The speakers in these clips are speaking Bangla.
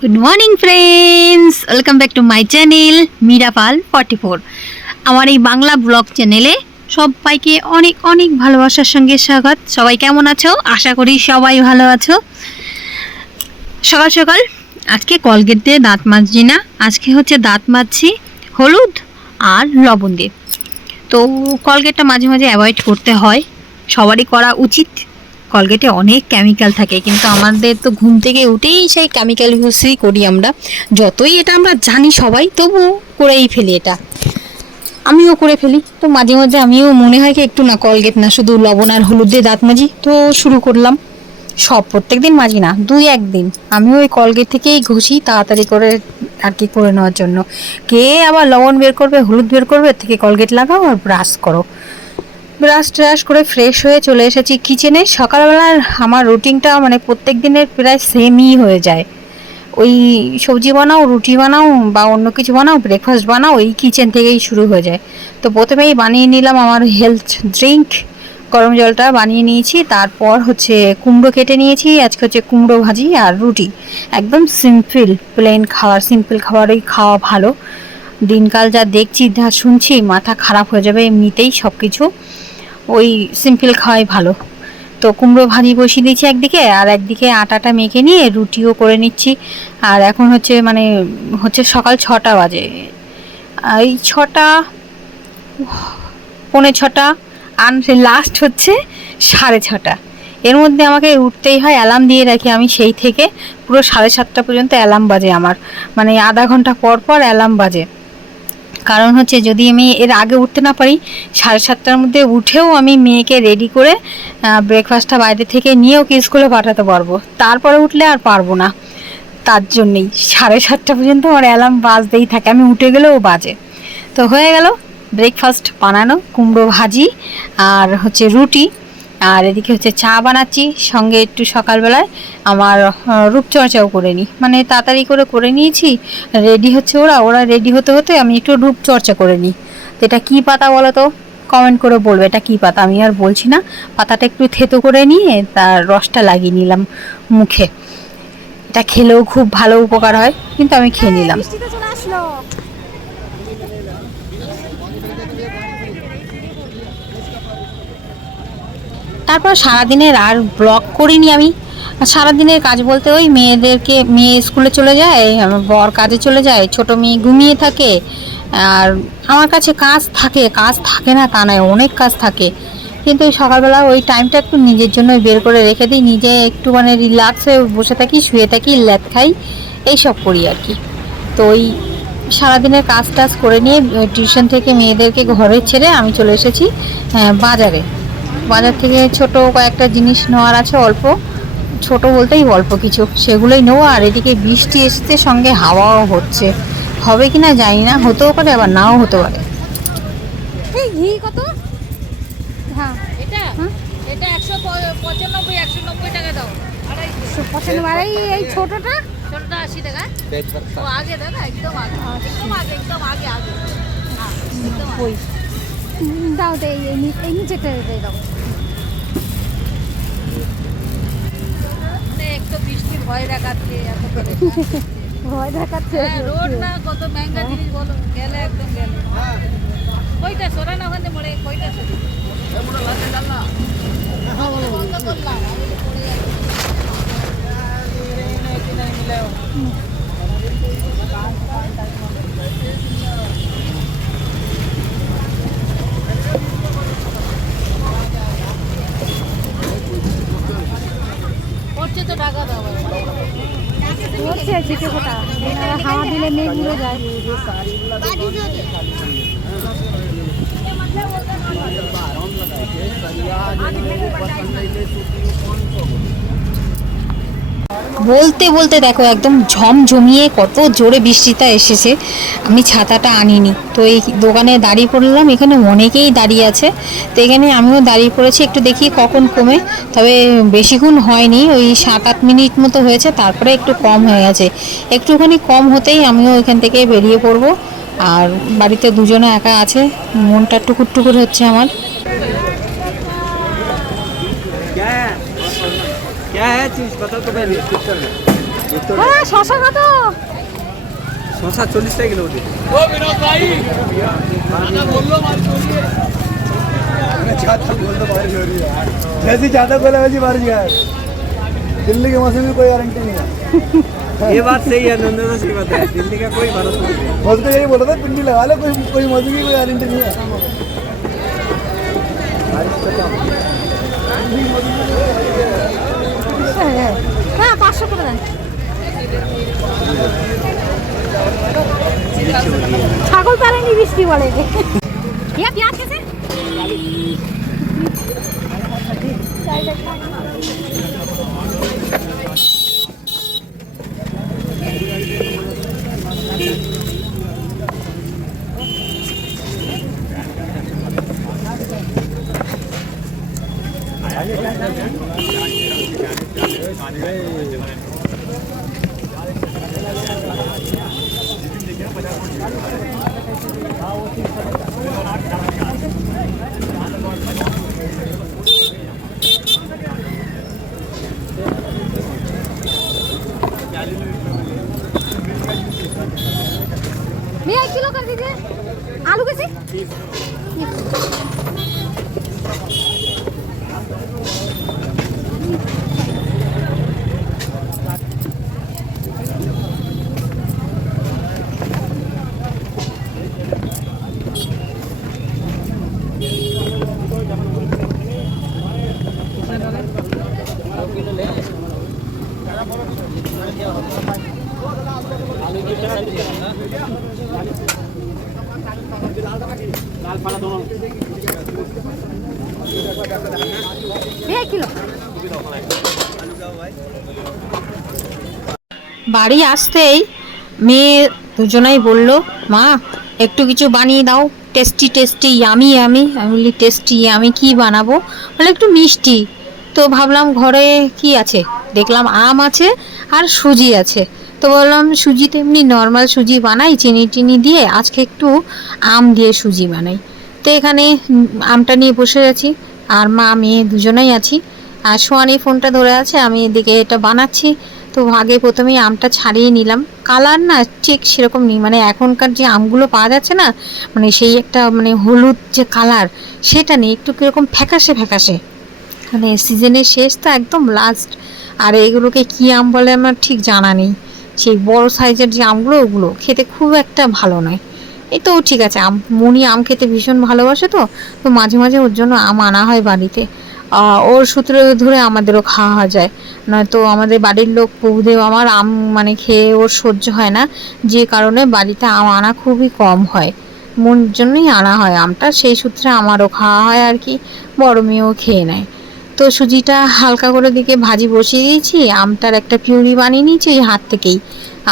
Good morning friends welcome back to my channel মিরাপাল forty four আমার এই বাংলা ব্লগ চ্যানেলে সবাইকে অনেক অনেক ভালোবাসার সঙ্গে স্বাগত। সবাই কেমন আছো? আশা করি সবাই ভালো আছো। সকাল সকাল আজকে কলগেট দিয়ে দাঁত মাজছি না। আজকে হচ্ছে দাঁত মাজছি হলুদ আর লবণ দিয়ে। তো কলগেটটা মাঝে মাঝে অ্যাভয়েড করতে হয়। সবারই করা উচিত। কলগেটে অনেক কেমিক্যাল থাকে, কিন্তু আমাদের তো ঘুম থেকে উঠেই সেই কেমিক্যাল ইউজই করি আমরা। যতই এটা আমরা জানি সবাই তবু করেই ফেলি এটা। আমিও করে ফেলি। তো মাঝে মাঝে আমিও মনে হয় কি, একটু না কলগেট না, শুধু লবণ আর হলুদ দিয়ে দাঁত মাজি, তো শুরু করলাম। সব প্রত্যেক দিন মাজি না, দুই একদিন। আমিও ওই কলগেট থেকেই ঘষি, তাড়াতাড়ি করে আর কি করে নেওয়ার জন্য। কে আবার লবণ বের করবে, হলুদ বের করবে, থেকে কলগেট লাগাও আর ব্রাশ করো। ব্রাশ ট্রাশ করে ফ্রেশ হয়ে চলে এসেছি কিচেনে সকালবেলার আমার রুটিনটা মানে প্রত্যেক দিনের প্রায় সেমই হয়ে যায়। ওই সবজি বানাও, রুটি বানাও বা অন্য কিছু বানাও ব্রেকফাস্ট বানাও ওই কিচেন থেকেই শুরু হয়ে যায়। তো প্রথমেই বানিয়ে নিলাম আমার হেলথ ড্রিঙ্ক গরম জলটা বানিয়ে নিয়েছি। তারপর হচ্ছে কুমড়ো কেটে নিয়েছি, আজকে হচ্ছে কুমড়ো ভাজি আর রুটি। একদম সিম্পল প্লেন খাবার সিম্পল খাবারই খাওয়া ভালো। দিনকাল যা দেখছি, যা শুনছি, মাথা খারাপ হয়ে যাবে, এমনিতেই সব কিছু ওই সিম্পল খাওয়াই ভালো। তো কুমড়ো ভাজি বসিয়ে দিয়েছি একদিকে, আর একদিকে আটাটা মেখে নিয়ে রুটিও করে নিচ্ছি। আর এখন হচ্ছে মানে হচ্ছে সকাল ছটা বাজে। এই ছটা, পৌনে ছটা, আর লাস্ট হচ্ছে সাড়ে ছটা। এর মধ্যে আমাকে উঠতেই হয় অ্যালার্ম দিয়ে রাখি আমি সেই থেকে। পুরো সাড়ে সাতটা পর্যন্ত অ্যালার্ম বাজে আমার। মানে আধা ঘণ্টা পর পর অ্যালার্ম বাজে। কারণ হচ্ছে যদি আমি এর আগে উঠতে না পারি, সাড়ে সাতটার মধ্যে উঠেও আমি মেয়েকে রেডি করে ব্রেকফাস্টটা বাইরে থেকে নিয়েও কি স্কুলে পাঠাতে পারব? তারপরে উঠলে আর পারব না। তার জন্যেই সাড়ে সাতটা পর্যন্ত আমার অ্যালার্ম বাজতেই থাকে। আমি উঠে গেলেও বাজে। তো হয়ে গেল ব্রেকফাস্ট বানানো, কুমড়ো ভাজি আর হচ্ছে রুটি। আর এদিকে হচ্ছে চা বানাচ্ছি সঙ্গে একটু সকালবেলায় আমার রূপচর্চাও করে নিই। মানে তাড়াতাড়ি করে করে নিয়েছি রেডি হচ্ছে ওরা ওরা রেডি হতে হতে আমি একটু রূপচর্চা করে নিই। তো এটা কী পাতা বলো তো? কমেন্ট করে বলবে এটা কী পাতা? আমি আর বলছি না পাতাটা একটু থেতো করে নিয়ে তার রসটা লাগিয়ে নিলাম মুখে। এটা খেলেও খুব ভালো উপকার হয় কিন্তু আমি খেয়ে নিলাম। তারপর সারাদিনের আর ব্লগ করিনি আমি। সারাদিনের কাজ বলতে ওই মেয়েদেরকে, মেয়ে স্কুলে চলে যায় বর কাজে চলে যায়, ছোট মেয়ে ঘুমিয়ে থাকে। আর আমার কাছে কাজ থাকে কাজ থাকে না, তা নয়, অনেক কাজ থাকে। কিন্তু ওই সকালবেলা ওই টাইমটা একটু নিজের জন্য বের করে রেখে দিই, নিজে একটু মানে রিল্যাক্স হয়ে বসে থাকি, শুয়ে থাকি, ল্যাদ খাই, এইসব করি আর কি। তো ওই সারাদিনের কাজ টাজ করে নিয়ে টিউশন থেকে মেয়েদেরকে ঘরে ছেড়ে আমি চলে এসেছি বাজারে। বাজার থেকে ছোট কয়েকটা জিনিস নেওয়ার আছে অল্প। ছোট বলতেই অল্প কিছু। সেগুলোই নেব আর এদিকে বৃষ্টি এসছে সঙ্গে হাওয়াও হচ্ছে। হবে কি না জানি না হতেও পারে আবার নাও হতে পারে। ঘি কত? হ্যাঁ। এটা? এটা একশো পঁচানব্বই একশো নব্বই টাকা দাও। আড়াই পছন্দ আর এই এই ছোটটা? ছোটটা আশি টাকা। ও আগে দাদা একদম আগে। একদম আগে একদম আগে আগে। হ্যাঁ, একদম দাও দে এই নিচেটা দিয়ে দাও। একটু বৃষ্টির ভয় দেখাচ্ছে এত করে। ভয় দেখাচ্ছে। হ্যাঁ রোড না কত মেঙ্গা জিনিস বলো গেলে একদম গেলে। কইটা সরা না ওখানে মরে কইটা সরি বন্ধ করলাম আমি তো পড়ে যাচ্ছি। পড়ছে তো টাকা দাও হচ্ছে ছিটে ফোটা হাওয়া দিলে মেঘ উড়ে যায় বলতে বলতে দেখো একদম ঝমঝমিয়ে কত জোরে বৃষ্টিটা এসেছে। আমি ছাতাটা আনিনি। তো এই দোকানে দাঁড়িয়ে পড়লাম। এখানে অনেকেই দাঁড়িয়ে আছে। তো এখানে আমিও দাঁড়িয়ে পড়েছি। একটু দেখি কখন কমে। তবে বেশিক্ষণ হয়নি। ওই সাত আট মিনিট মতো হয়েছে। তারপরে একটু কম হয়ে গেছে। একটুখানি কম হতেই আমিও এখান থেকে বেরিয়ে পড়ব। আর বাড়িতে দুজনে একা আছে। মনটা টুকুর টুকুর হচ্ছে আমার। क्या है क्या है चीज बताओ तो मैं डिस्क्रिप्शन में হ্যাঁ শশা কত শশা চল্লিশ টাকা কিলো ওদের जैसी ज्यादा बोला वैसी बारिश है दिल्ली के मौसम की कोई गारंटी नहीं है ये बात सही है नंदन तो सही बात है दिल्ली का कोई भरोसा नहीं है बस तो यही बोला था पिंडी लगा लो कोई कोई मौसम की कोई गारंटी नहीं है হ্যাঁ পাঁচশো করে দেন। ছাগল পারেনি বৃষ্টি বলে পেঁয়াজ খেছে भैया एक किलो कर दीजिए आलू कैसे भैया एक বাড়ি আসতেই মেয়ে দুজনাই বলল, মা, একটু কিছু বানিয়ে দাও, টেস্টি টেস্টি, ইয়ামি ইয়ামি। আমি বলি, টেস্টি আমি কি বানাবো? বলে, একটু মিষ্টি। তো ভাবলাম ঘরে কি আছে? দেখলাম আম আছে আর সুজি আছে। তো বললাম, সুজি তো এমনি নর্মাল সুজি বানাই, চিনি টিনি দিয়ে আজকে একটু আম দিয়ে সুজি বানাই। তো এখানে আমটা নিয়ে বসে আছি। আর মা মেয়ে দুজনেই আছি। আর সোয়ানি ফোনটা ধরে আছে, আমি এদিকে এটা বানাচ্ছি। তো আগে প্রথমেই আমটা ছাড়িয়ে নিলাম। কালার না ঠিক সেরকম নেই মানে এখনকার যে আমগুলো পাওয়া যাচ্ছে না মানে সেই একটা মানে হলুদ যে কালার, সেটা নেই, একটু কীরকম ফ্যাকাশে ফ্যাকাশে। মানে সিজনের শেষ তো একদম লাস্ট আর এগুলোকে কী আম বলে আমার ঠিক জানা নেই। সেই বড় সাইজের যে আমগুলো, ওগুলো খেতে খুব একটা ভালো নয়। এই তো ঠিক আছে, আম, মনি আম খেতে ভীষণ ভালোবাসে তো তো মাঝে মাঝে ওর জন্য আম আনা হয় বাড়িতে। ওর সূত্রে ধরে আমাদেরও খাওয়া যায়। নয়তো আমাদের বাড়ির লোক বৌদেও আমার আম মানে খেয়ে ওর সহ্য হয় না, যে কারণে বাড়িতে আম আনা খুবই কম হয়। মন জন্যই আনা হয় আমটা, সেই সূত্রে আমারও খাওয়া হয় আর কি, বড় মেয়েও খেয়ে নেয়। তো সুজিটা হালকা করে দিকে ভাজি বসিয়ে দিয়েছি, আমটার একটা পিউরি বানিয়ে নিয়েছি ওই হাত থেকেই।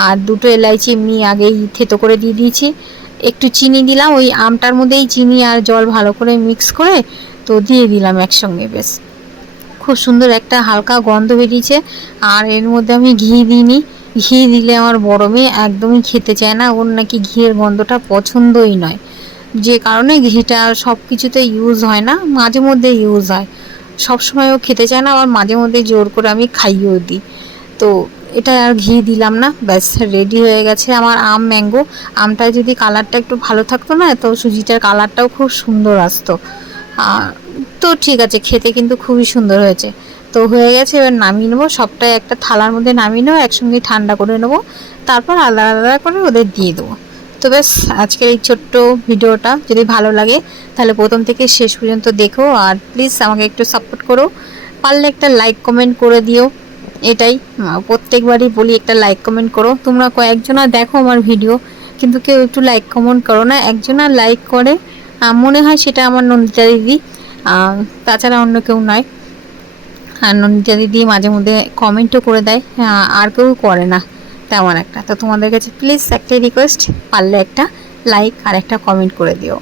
আর দুটো এলাইচি এমনি আগেই থেতো করে দিয়ে দিয়েছি। একটু চিনি দিলাম, ওই আমটার মধ্যেই চিনি আর জল ভালো করে মিক্স করে তো দিয়ে দিলাম একসঙ্গে বেশ খুব সুন্দর একটা হালকা গন্ধ বেরিয়েছে, আর এর মধ্যে আমি ঘি দিইনি। ঘি দিলে আমার বড় মেয়ে একদমই খেতে চায় না, ওর নাকি ঘিয়ের গন্ধটা পছন্দই নয়। যে কারণে ঘিটা সব কিছুতে ইউজ হয় না, মাঝে মধ্যে ইউজ হয়। সবসময় ও খেতে চায় না, আবার মাঝে মধ্যে জোর করে আমি খাইয়েও দিই। তো এটা আর ঘি দিলাম না। ব্যাস রেডি হয়ে গেছে আমার আম ম্যাঙ্গো আমটায় যদি কালারটা একটু ভালো থাকতো না, তো সুজিটার কালারটাও খুব সুন্দর আসতো। তো ঠিক আছে, খেতে কিন্তু খুবই সুন্দর হয়েছে। তো হয়ে গেছে, এবার নামিয়ে নেব। সবটাই একটা থালার মধ্যে নামিয়ে নেব, একসঙ্গে ঠান্ডা করে নেব। তারপর আলাদা আলাদা করে ওদের দিয়ে দেবো। তো ব্যাস, আজকের এই ছোট্ট ভিডিওটা যদি ভালো লাগে, তাহলে প্রথম থেকে শেষ পর্যন্ত দেখো। আর প্লিজ আমাকে একটু সাপোর্ট করো। পারলে একটা লাইক কমেন্ট করে দিও। এটাই। প্রত্যেকবারই বলি, একটা লাইক কমেন্ট করো। তোমরা কয়েকজনা দেখো আমার ভিডিও কিন্তু কেউ একটু লাইক কমেন্ট করো না। একজনা লাইক করে। মনে হয় সেটা আমার নন্দিতা দিদি। তাছাড়া অন্য কেউ নয়। আর নন্দিতা দিদি মাঝে মধ্যে কমেন্টও করে দেয়। আর কেউ করে না, তেমন একটা। তো তোমাদের কাছে প্লিজ একটাই রিকোয়েস্ট পারলে একটা লাইক আর একটা কমেন্ট করে দিও।